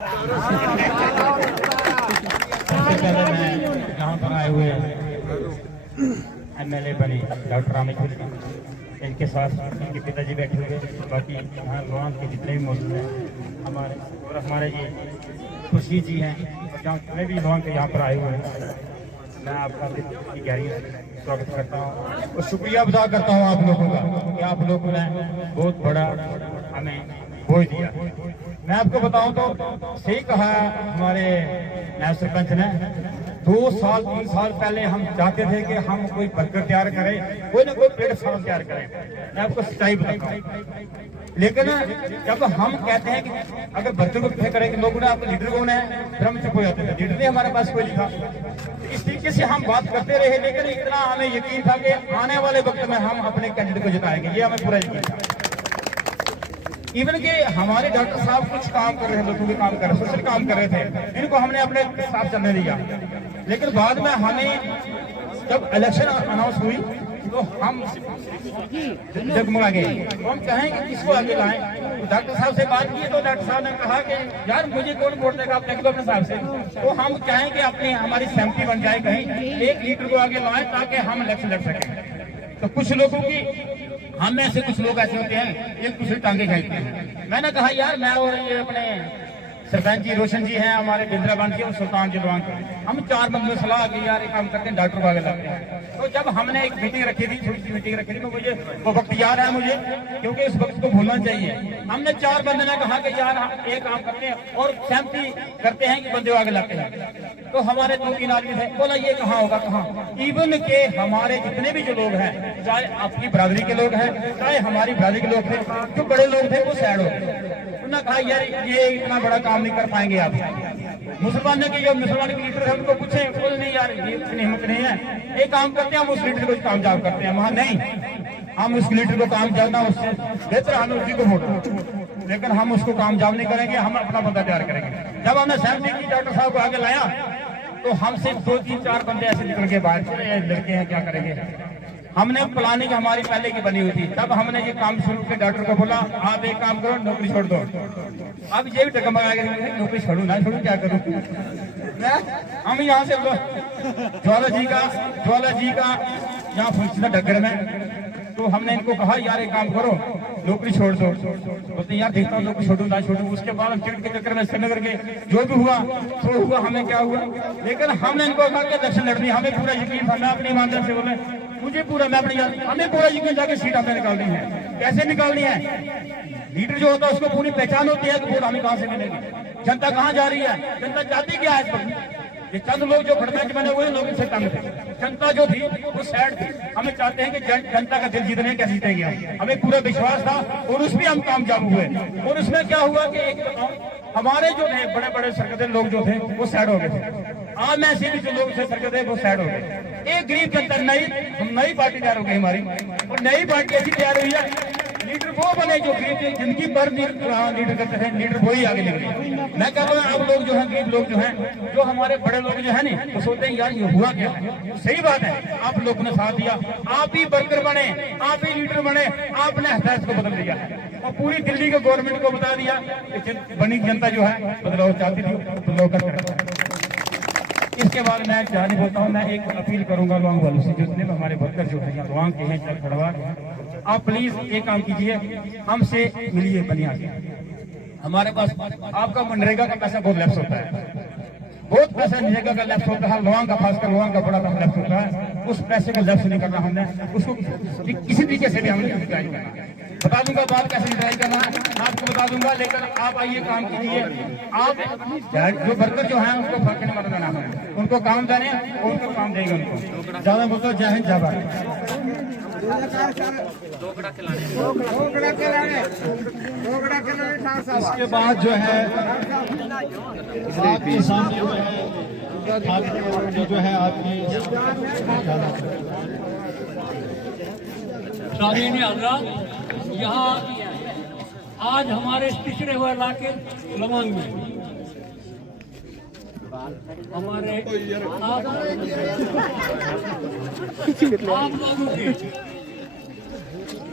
सबसे पहले मैं यहाँ पर आए हुए MLA बने डॉक्टर रामेश्वर जी, इनके साथ इनके पिताजी बैठे हुए, बाकी यहाँ लोग के जितने भी मौजूद हैं हमारे जी खुशी जी हैं, और जहाँ जितने भी लोग के यहाँ पर आए हुए हैं, मैं आपका की गहरी स्वागत करता हूँ और शुक्रिया अदा करता हूँ आप लोगों का कि आप लोगों ने बहुत बड़ा हमें बोझ दिया। मैं आपको बताऊं तो सही कहा हमारे नायब सरपंच ने, 2 साल 3 साल पहले हम चाहते थे कि हम कोई बर्गर तैयार करें, कोई ना कोई प्लेटफॉर्म तैयार करें। मैं आपको सच्चाई बताता हूं, लेकिन जब हम कहते हैं कि अगर बर्गर को कितने करेंगे, लोगों ने आपको लीडर कौन है, फिर हम चुप हो जाते थे, लीडर नहीं हमारे पास कोई लिखा। इस तरीके से हम बात करते रहे, लेकिन इतना हमें यकीन था कि आने वाले वक्त में हम अपने कैंडिडेट को जिताएंगे, ये हमें पूरा यकीन था। इवन के हमारे डॉक्टर साहब कुछ काम कर रहे थे, लोगों के काम कर रहे, सोशल काम कर रहे थे, इनको हमने अपने साथ चलने दिया। लेकिन बाद में हमें जब इलेक्शन अनाउंस हुई तो हम जगमगा गए, तो हम कहेंगे किसको आगे लाएं। तो डॉक्टर साहब से बात की तो डॉक्टर साहब ने कहा कि यार मुझे कौन वोट देगा, आप देख लो अपने साहब से। तो हम चाहेंगे अपनी हमारी सहमति बन जाए, कहीं एक लीडर को आगे लाएं ताकि हम इलेक्शन लड़ सकें। तो कुछ लोगों की, हम में से कुछ लोग ऐसे होते हैं एक दूसरे टांगे खींचते हैं। मैंने कहा यार मैं और ये अपने सरपंच जी रोशन जी हैं, हमारे बिंद्राबान जी और सुल्तान जी लोग, हम 4 बंदे सलाह की यार एक काम करते हैं, डॉक्टर को आगे लाते हैं। तो जब हमने एक मीटिंग रखी थी, छोटी सी मीटिंग रखी थी, तो मुझे वो वक्त याद है मुझे, क्योंकि इस वक्त को भूलना चाहिए। हमने 4 बंदे ने कहा कि यार हम एक काम करते हैं और सहमति करते हैं कि बंदे आगे लाते हैं। तो हमारे 2-3 आदमी थे, बोला ये कहाँ होगा, कहाँ। इवन के हमारे जितने भी जो लोग हैं, चाहे आपकी बरादरी के लोग हैं, चाहे हमारी बरादरी के लोग थे, जो बड़े लोग थे वो साइड हो गए। उन्होंने कहा यार ये इतना बड़ा काम नहीं कर पाएंगे आप। मुसलमान की जो मुसलमान के लीडर है उनको पूछे, बोले नहीं यार ये इतनी हिम्मत नहीं है, एक काम करते हैं हम उस लीडर को कामयाब करते हैं। वहां नहीं, हम उस लीडर को कामयाब ना, उससे बेहतर हमें उसी को वोट, लेकिन हम उसको कामयाब नहीं करेंगे, हम अपना बंदा तैयार करेंगे। जब हमने सहमति की, डॉक्टर साहब को आगे लाया, तो हमसे 2-3-4 बंदे ऐसे निकल के बाहर, लड़के हैं क्या करेंगे। हमने प्लानिंग हमारी पहले की बनी हुई थी, तब हमने ये काम शुरू किया। डॉक्टर को बोला आप एक काम करो, नौकरी छोड़ दो। अब ये भी डगमगा गया, नौकरी छोड़ू ना छोड़ू क्या करूं। हम यहाँ से ज्वाला जी का यहाँ फंक्शन डगर में, तो हमने इनको कहा यार एक काम करो, नौकरी छोड़ दो। बोलते यार देखता हूँ नौकरी छोड़ू ना छोड़ू। उसके बाद हम चिट के चक्कर में श्रीनगर के जो भी हुआ तो हुआ, हमें क्या हुआ। लेकिन हमने इनको कहा कि इलेक्शन लड़नी, हमें पूरा यकीन था, मैं अपनी ईमानदारी से बोले, मुझे पूरा, मैं अपनी हमें पूरा यकीन था कि सीट हमें निकालनी है। कैसे निकालनी है, लीडर जो होता है उसको पूरी पहचान होती है कि वोट हमें कहाँ से मिलेगी, जनता कहाँ जा रही है, जनता चाहती क्या है। इस वक्त ये चंद लोग जो फटमैच बने हुए लोग इनसे तंग थे, जनता जो थी वो सैड थी। हमें चाहते हैं कि जनता का दिल जीतने कैसे जीतेंगे हमें पूरा विश्वास था, और उसमें हम कामयाब हुए। और उसमें क्या हुआ कि एक हमारे जो थे बड़े बड़े सरकते लोग जो थे वो सैड हो गए थे। आज में ऐसे भी जो लोग थे सरकते वो सैड हो गए। एक गरीब जनता नई पार्टी तैयार हो गई हमारी, और नई पार्टी ऐसी तैयार हुई है, लीडर वो बने जो जिंदगी भर लीडर करते थे, लीडर वही आगे निकले। मैं कह रहा हूँ आप लोग जो हैं, गरीब लोग जो हैं, जो हमारे बड़े लोग जो है ना, वो सोचते हैं यार ये हुआ क्या है। सही बात है, आप लोगों ने साथ दिया, आप ही वर्कर बने, आप ही लीडर बने, आपने हताश को बदल दिया और पूरी दिल्ली के गवर्नमेंट को बता दिया कि बनी जनता जो है बदलाव चाहती थी, बदलाव कर। इसके बाद मैं जाने बोलता हूँ, मैं एक अपील करूंगा लोंग वालों से, जितने भी हमारे वर्कर जो है लोंग के हैं, खड़वा, आप प्लीज एक काम कीजिए, हमसे मिलिए बनिया के। हमारे पास आपका मनरेगा का पैसा बहुत लैप्स होता है, बहुत पैसा मनरेगा का लैप्स होता है, लोंग का खासकर लोंग का बड़ा पैसा लैप्स होता है। उस पैसे का लैप्स नहीं करना हमने, उसको किसी तरीके से भी हमने यूटिलाइज करना। बता दूंगा बात कैसे यूटिलाइज करना है, आपको बता दूंगा। लेकिन आप आइए काम कीजिए, आप जो वर्कर जो है उनको फर्क नहीं मारना है, उनको काम देने और उनको काम देंगे उनको। ज्यादा बोलते जय हिंद जय भारत। इसके बाद जो है आपके सामने जो है आपकी शामीन हजरात, यहाँ आज हमारे पिछड़े हुए इलाके लवंग में हमारे आप लोगों की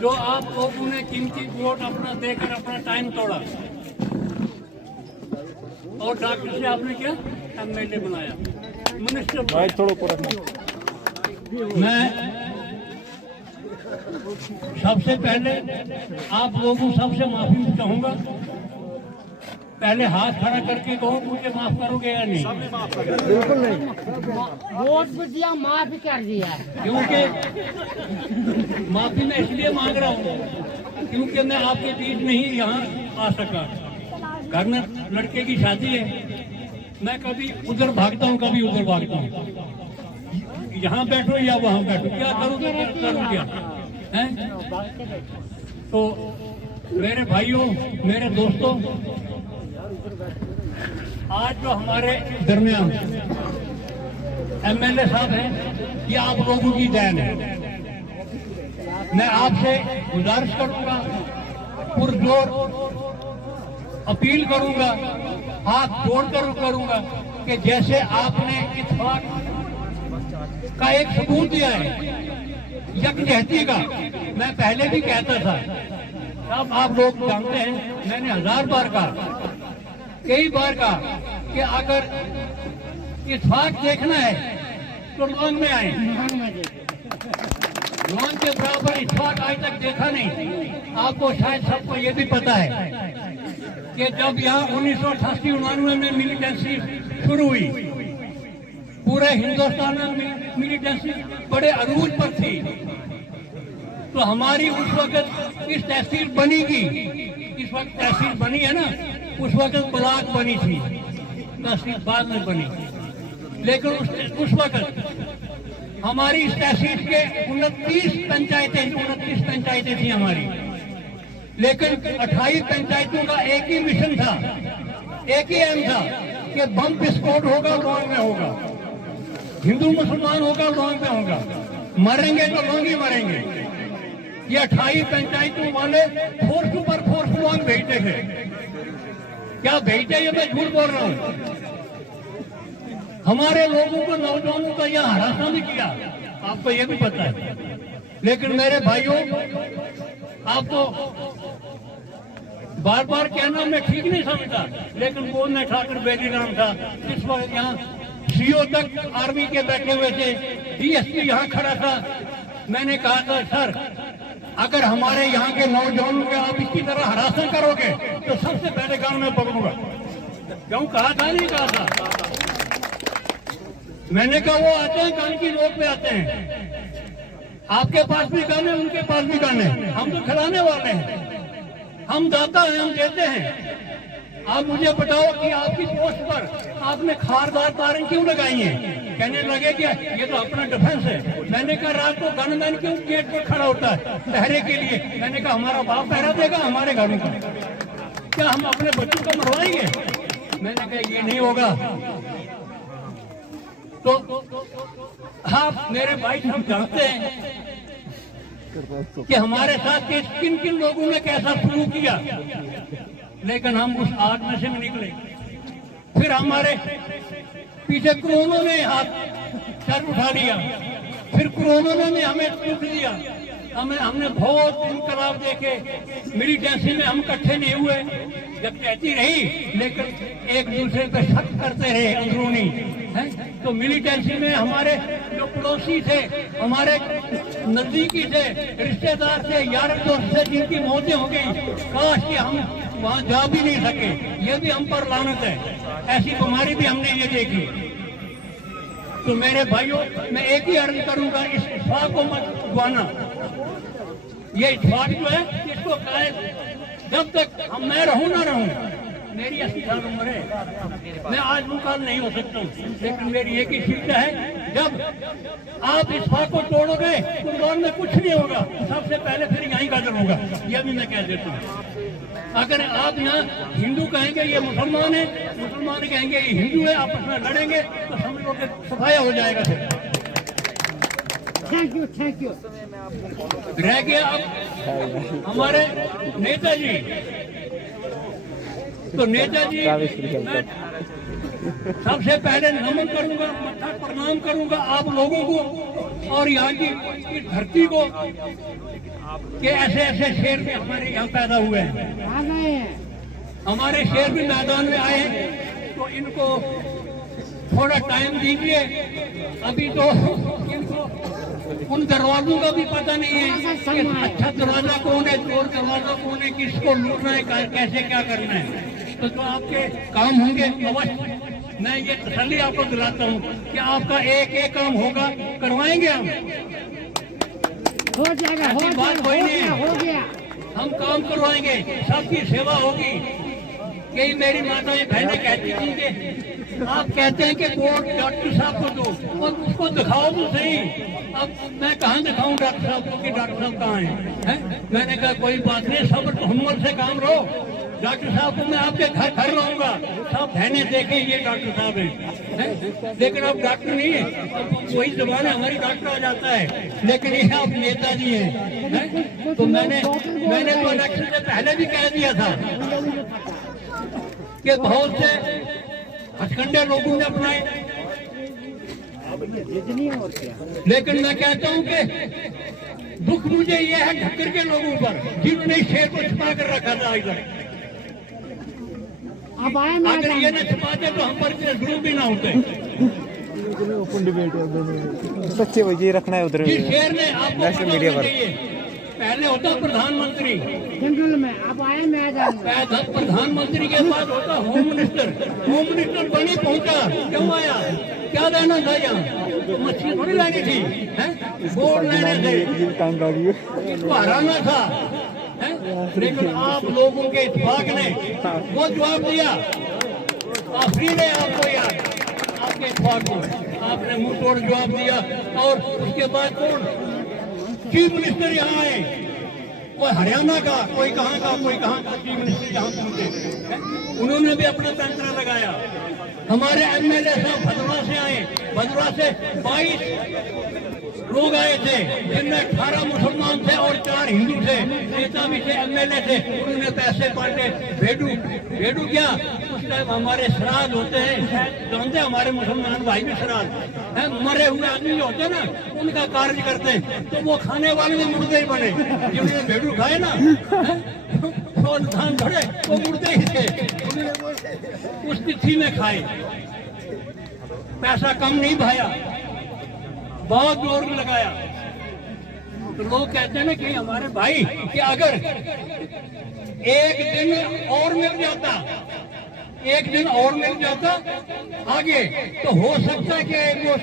जो आप लोगों ने कीमती वोट अपना देकर अपना टाइम तोड़ा, और डॉक्टर से आपने क्या MLA बनाया, मिनिस्टर। मैं सबसे पहले आप लोगों सबसे माफी चाहूंगा। पहले हाथ खड़ा करके कहो मुझे माफ करोगे या नहीं? बिल्कुल नहीं। वोट भी दिया, माफ भी कर दिया। क्योंकि माफी मैं इसलिए मांग रहा हूँ क्योंकि मैं आपके बीच नहीं यहाँ आ सका। घर में लड़के की शादी है, मैं कभी उधर भागता हूँ कभी उधर भागता हूँ। यहाँ बैठो या वहाँ बैठो, क्या करूँगा क्या हैं? तो मेरे भाइयों, मेरे दोस्तों, आज जो हमारे दरमियान MLA साहब हैं, ये आप लोगों की देन है। मैं आपसे गुजारिश करूंगा, पुरजोर अपील करूंगा, हाथ जोड़कर करूंगा कि जैसे आपने इत्तेफाक का एक सबूत दिया है यकजहती का, मैं पहले भी कहता था, अब आप लोग जानते हैं, मैंने 1000 बार कहा, कई बार कहा कि अगर इत्तेफाक देखना है तो लोन में आए। लोन के बराबर इत्तेफाक आज तक देखा नहीं। आपको शायद सबको ये भी पता है कि जब यहाँ 1988-99 में मिलिटेंसी शुरू हुई, पूरे हिंदुस्तान में मिलिटेंसी बड़े अरूज पर थी, तो हमारी उस वक्त इस तहसील बनी की, इस वक्त तहसील बनी है ना, उस वक्त ब्लॉक बनी थी, तहसील बाद में बनी। लेकिन उस वक्त हमारी इस तहसील के 29 पंचायतें थी हमारी, लेकिन 28 पंचायतों का एक ही मिशन था, एक ही एम था कि बम विस्फोट होगा लॉन्ग में होगा, हिंदू मुसलमान होगा लॉन्ग में होगा, मरेंगे तो लॉन्ग ही मरेंगे। ये 28 पंचायतों वाले फोर्स पर फोर्स लॉन्ग भेजते थे। क्या भेजते, ये मैं झूठ बोल रहा हूँ। हमारे लोगों को, नौजवानों का यह हरासा भी किया, आपको ये भी पता है। लेकिन मेरे भाइयों, आपको बार बार कहना मैं ठीक नहीं समझता, लेकिन वो मैं ठाकुर बेलीराम था, इस वक्त यहाँ CO तक आर्मी के बैठे हुए थे, DSP यहाँ खड़ा था। मैंने कहा था, सर अगर हमारे यहाँ के नौजवानों के आप इसी तरह हरासा करोगे तो सबसे पहले गांव में पकड़ूंगा। क्यों कहा था, नहीं कहा था? मैंने कहा वो आते हैं कान की नोक पे आते हैं, आपके पास भी गाने, उनके पास भी गाने, हम तो खिलाने वाले हैं, हम दाता हैं, हम देते हैं। आप मुझे बताओ कि आपकी पोस्ट पर आपने खारदार तारें क्यों लगाई हैं? कहने लगे कि ये तो अपना डिफेंस है। मैंने कहा रात को गनमैन क्यों गेट पर खड़ा होता है पहरे के लिए? मैंने कहा हमारा बाप पहरा देगा हमारे घरों का, क्या हम अपने बच्चों को मरवाएंगे? मैंने कहा ये नहीं होगा। तो आप मेरे भाई सब जानते हैं कि हमारे साथ किन किन लोगों ने कैसा शुरू किया, लेकिन हम उस आग में से निकले। फिर हमारे पीछे कोरोना ने हाथ सर उठा लिया, फिर कोरोना ने हमें दुख दिया, हमने बहुत इनकलाब देखे। मिलिटेंसी में हम इकट्ठे नहीं हुए, जब कहती रही, लेकिन एक दूसरे पे शक करते रहे अंदरूनी है। तो मिलिटेंसी में हमारे जो पड़ोसी थे, हमारे नजदीकी थे, रिश्तेदार थे, यार दोस्त थे, जिनकी मौतें हो गई, काश कि हम वहाँ जा भी नहीं सके। ये भी हम पर लानत है, ऐसी बीमारी भी हमने ये देखी। तो मेरे भाइयों, मैं एक ही अर्ज करूंगा, इस इत्तेफाक को मत उगवाना। ये इत्तेफाक जो है, इसको जब तक हम मैं रहूं ना रहूं, मेरी 80 साल उम्र है, मैं आज मुकाल नहीं हो सकता हूँ, लेकिन मेरी एक ही शिक्षा है, जब आप इत्तेफाक को तोड़ोगे तो दौर में कुछ नहीं होगा, सबसे पहले फिर यहीं गदर होगा। यह भी मैं कह देता हूँ। अगर आप यहाँ हिंदू कहेंगे ये मुसलमान है, मुसलमान कहेंगे ये हिंदू है, आपस में लड़ेंगे तो समझ लो कि सफाया हो जाएगा। फिर थैंक यू। रह गया अब हमारे नेताजी। तो नेताजी मैं सबसे पहले नमन करूंगा, मत्था प्रणाम करूंगा आप लोगों को और यहाँ की धरती को, कि ऐसे ऐसे शेर भी हमारे यहाँ पैदा हुए हैं। हमारे शेर भी मैदान में आए हैं, तो इनको थोड़ा टाइम दीजिए। अभी तो इनको उन दरवाजों का भी पता नहीं है कि अच्छा दरवाजा कौन है, चोर दरवाजा कौन है, किसको लूटना है, कैसे क्या करना है। तो जो आपके काम होंगे अवश्य मैं ये तसल्ली आपको दिलाता हूँ कि आपका एक एक काम होगा, करवाएंगे हम। हो जाएगा, हो ऐसी बात जाएगा, कोई हो नहीं गया, है। हो गया। हम काम करवाएंगे, सबकी सेवा होगी। यही मेरी माताएं बहनें कहती थी कि आप कहते हैं कि वोट डॉक्टर साहब को दो, और उसको दिखाओ तो सही। अब मैं कहाँ दिखाऊं डॉक्टर साहब को कि डॉक्टर साहब कहाँ हैं? मैंने कहा कोई बात नहीं, सब्र हिम्मत से काम लो। डॉक्टर साहब को मैं आपके घर घर लाऊंगा, सब बहनें देखें ये डॉक्टर साहब हैं। लेकिन अब डॉक्टर नहीं है, अब वही जमाने हमारी डॉक्टर आ जाता है, लेकिन ये आप नेताजी हैं। तो मैंने तो इलेक्शन से पहले भी कह दिया था कि बहुत से हथकंडे लोगों ने अपनाए, लेकिन मैं कहता हूं कि दुख मुझे यह है ढक्कर के लोगों पर, जिन्होंने शेर को छिपा कर रखा था। अब आए अगर ये न छिपाते तो हम पर शुरू भी ना होते। ओपन डिबेट है दोनों, सच्चे वही रखना है उधर। जिस शेर ने आपको नेशनल मीडिया पर पहले होता प्रधानमंत्री, जनरल में, अब आए मैदान में। प्रधानमंत्री के बाद होता होम मिनिस्टर। होम मिनिस्टर बनी पहुंचा, क्यों आया, क्या लेना था यहाँ? मछली थोड़ी लानी थी, वोट लेने थे, टांग आ गई। इसको हराना था, हैं? लेकिन आप लोगों के इत्तेफाक ने वो जवाब दिया। आखिरी ने आपको यार, आपके इत्तेफाक को आपने मुंह तोड़ जवाब दिया। और उसके बाद कौन चीफ मिनिस्टर यहाँ आए, कोई हरियाणा का, कोई कहाँ का, कोई कहाँ का चीफ मिनिस्टर यहाँ पहुंचे, उन्होंने भी अपना पैंतरा लगाया। हमारे एमएलए साहब भदोड़ा से आए, भदोड़ा से 22 लोग आए थे, जिनमें 18 मुसलमान थे और 4 हिंदू थे, नेता भी थे, एमएलए थे। उन्होंने पैसे बांटे। भेडू क्या, उस टाइम हमारे श्राद्ध होते हैं, जानते हैं हमारे मुसलमान भाई भी श्राद्ध है, मरे हुए आदमी जो होते हैं ना, उनका कार्य करते हैं, तो वो खाने वाले भी मुर्दे ही बने। जिन्होंने भेडू खाए ना, तो धान भरे, वो मुर्दे ही थे, उन्होंने उस तिथि में खाए। पैसा कम नहीं भाया, बहुत जोर लगाया। तो लोग कहते हैं ना कि हमारे भाई कि अगर एक दिन और मिल जाता, एक दिन और मिल जाता आगे, तो हो सकता है कि वो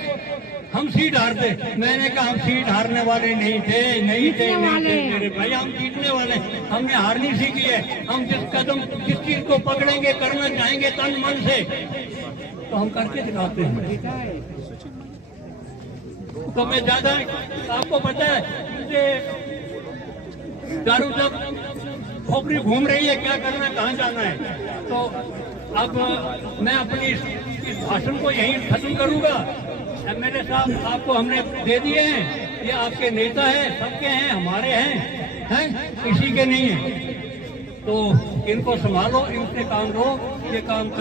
हम सीट हारते। मैंने कहा हम सीट हारने वाले नहीं थे मेरे भाई, हम जीतने वाले। हमने हारनी सीखी है। हम जिस चीज को पकड़ेंगे, करना चाहेंगे तन मन से, तो हम करके दिखाते हैं। तो मैं ज्यादा, आपको पता है मुझे चारों तरफ खोपड़ी घूम रही है, क्या करना है, कहाँ जाना है। तो अब मैं अपनी इस भाषण को यहीं खत्म करूंगा। एमएलए साहब आपको हमने दे दिए हैं, ये आपके नेता हैं, सबके हैं, हमारे हैं, किसी के नहीं है। तो इनको संभालो, इनसे काम लो, ये काम कर